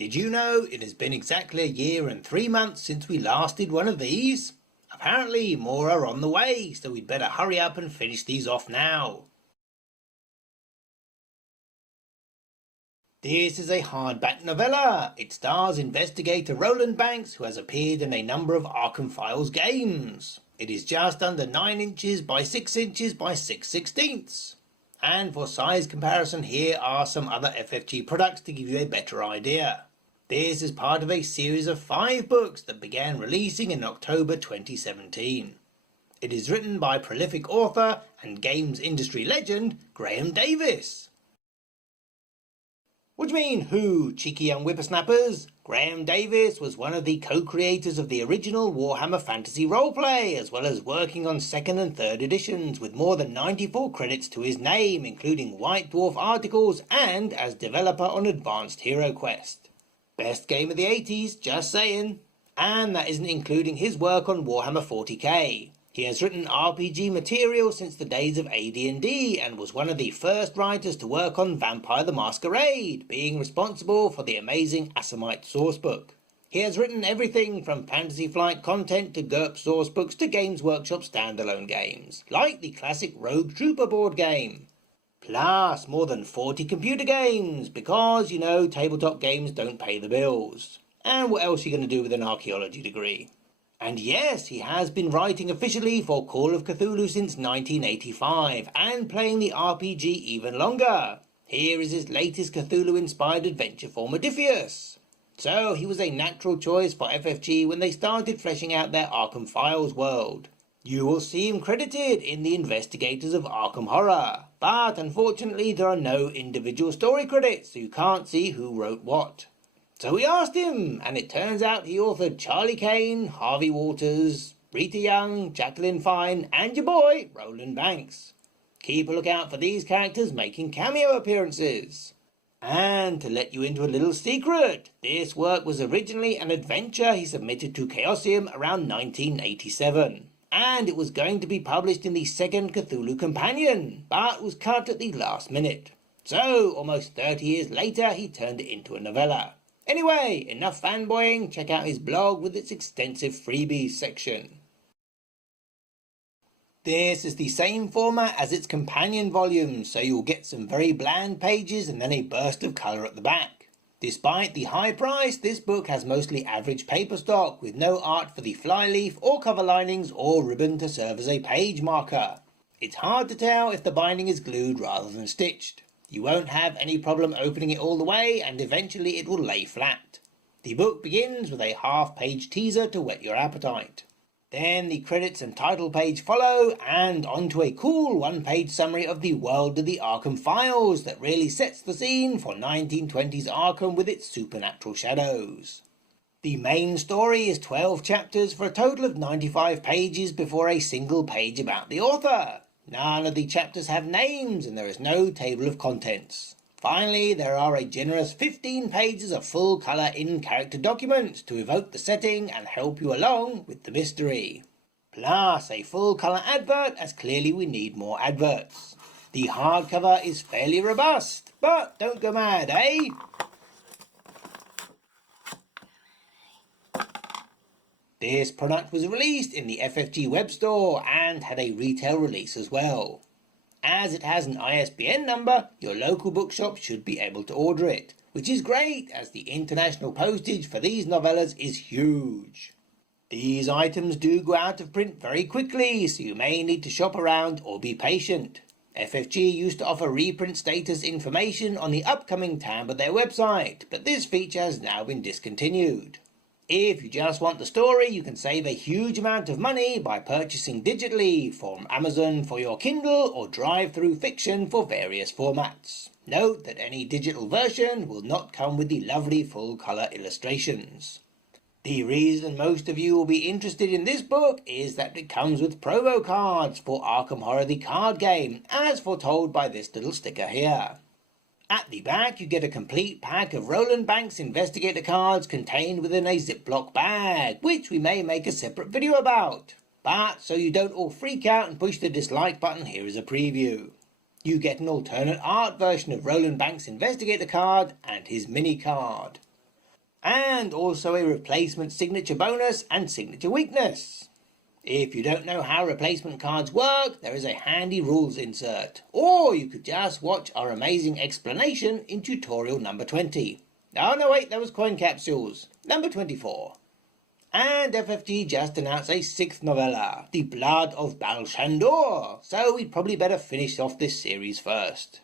Did you know it has been exactly a year and 3 months since we last did one of these? Apparently more are on the way, so we'd better hurry up and finish these off now. This is a hardback novella. It stars investigator Roland Banks, who has appeared in a number of Arkham Files games. It is just under 9 inches by 6 inches by 6/16. And for size comparison, here are some other FFG products to give you a better idea. This is part of a series of 5 books that began releasing in October 2017. It is written by prolific author and games industry legend Graeme Davis. What do you mean, who, cheeky young whippersnappers? Graeme Davis was one of the co-creators of the original Warhammer Fantasy roleplay, as well as working on 2nd and 3rd editions with more than 94 credits to his name, including White Dwarf articles and as developer on Advanced Hero Quest. Best game of the 80s, just saying. And that isn't including his work on Warhammer 40k. He has written RPG material since the days of AD&D and was one of the first writers to work on Vampire the Masquerade, being responsible for the amazing Assamite sourcebook. He has written everything from Fantasy Flight content to GURP sourcebooks to Games Workshop standalone games, like the classic Rogue Trooper board game. Plus more than 40 computer games, because, you know, tabletop games don't pay the bills. And what else are you going to do with an archaeology degree? And yes, he has been writing officially for Call of Cthulhu since 1985, and playing the RPG even longer. Here is his latest Cthulhu-inspired adventure for Modiphius. So he was a natural choice for FFG when they started fleshing out their Arkham Files world. You will see him credited in the Investigators of Arkham Horror, but unfortunately there are no individual story credits, so you can't see who wrote what. So we asked him, and it turns out he authored Charlie Kane, Harvey Walters, Rita Young, Jacqueline Fine, and your boy, Roland Banks. Keep a lookout for these characters making cameo appearances. And to let you into a little secret, this work was originally an adventure he submitted to Chaosium around 1987. And it was going to be published in the 2nd Cthulhu Companion, but was cut at the last minute. So, almost 30 years later, he turned it into a novella. Anyway, enough fanboying, check out his blog with its extensive freebies section. This is the same format as its companion volume, so you'll get some very bland pages and then a burst of colour at the back. Despite the high price, this book has mostly average paper stock, with no art for the flyleaf or cover linings or ribbon to serve as a page marker. It's hard to tell if the binding is glued rather than stitched. You won't have any problem opening it all the way, and eventually it will lay flat. The book begins with a half-page teaser to whet your appetite. Then the credits and title page follow, and onto a cool one-page summary of the world of the Arkham Files that really sets the scene for 1920s Arkham with its supernatural shadows. The main story is 12 chapters for a total of 95 pages before a single page about the author. None of the chapters have names, and there is no table of contents. Finally, there are a generous 15 pages of full-colour in-character documents to evoke the setting and help you along with the mystery. Plus a full-colour advert, as clearly we need more adverts. The hardcover is fairly robust, but don't go mad, eh? This product was released in the FFG web store and had a retail release as well. As it has an ISBN number, your local bookshop should be able to order it, which is great as the international postage for these novellas is huge. These items do go out of print very quickly, so you may need to shop around or be patient. FFG used to offer reprint status information on the upcoming tab of their website, but this feature has now been discontinued. If you just want the story, you can save a huge amount of money by purchasing digitally from Amazon for your Kindle or drive-through fiction for various formats. Note that any digital version will not come with the lovely full-colour illustrations. The reason most of you will be interested in this book is that it comes with promo cards for Arkham Horror the card game, as foretold by this little sticker here. At the back, you get a complete pack of Roland Banks Investigator cards contained within a Ziploc bag, which we may make a separate video about. But so you don't all freak out and push the dislike button, here is a preview. You get an alternate art version of Roland Banks Investigator card and his mini card. and also a replacement signature bonus and signature weakness. If you don't know how replacement cards work, there is a handy rules insert, or you could just watch our amazing explanation in tutorial number 20. Oh no wait, that was coin capsules, number 24. And FFG just announced a 6th novella, The Blood of Balshandor, so we'd probably better finish off this series first.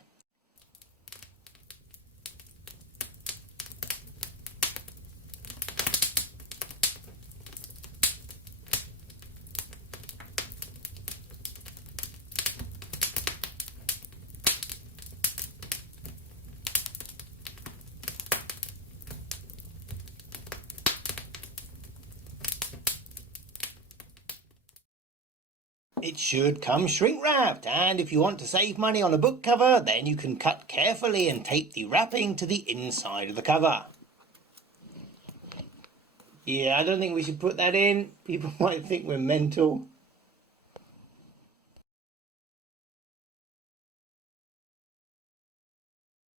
It should come shrink wrapped, and if you want to save money on a book cover, then you can cut carefully and tape the wrapping to the inside of the cover. Yeah, I don't think we should put that in. People might think we're mental.